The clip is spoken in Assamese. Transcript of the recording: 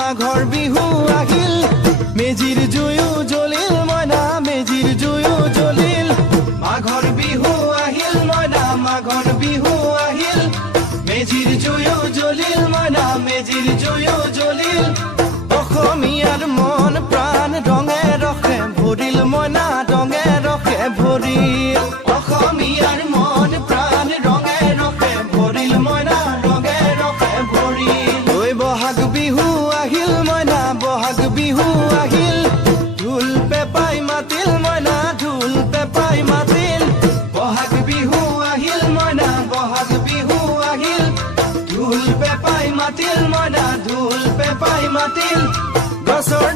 মাঘৰ বিহু আহিল মেজিৰ জুয়ো জ্বলিল মইনা মেজিৰ জুয়ো জ্বলিল মাঘৰ বিহু আহিল মইনা মাঘৰ বিহু আহিল মেজিৰ জুয়ো জ্বলিল মইনা মেজিৰ জুয়ো জ্বলিল অসমীয়াৰ মন প্ৰাণ ৰঙে ৰখে ভৰিল মইনা ৰঙে ৰখে ভৰিল অসমীয়াৰ মন প্ৰাণ ৰঙে ৰখে ভৰিল মইনা ৰঙে ৰখে ভৰিল ঐ বহাগ বিহু আহিল মইনা বহাগ বিহু আহিল ঢোল পেপাই মাতিল মইনা ঢোল পেপাই মাতিল বহাগ বিহু আহিল মইনা বহাগ বিহু আহিল ঢোল পেপাই মাতিল মইনা ঢোল পেপাই মাতিল গছৰ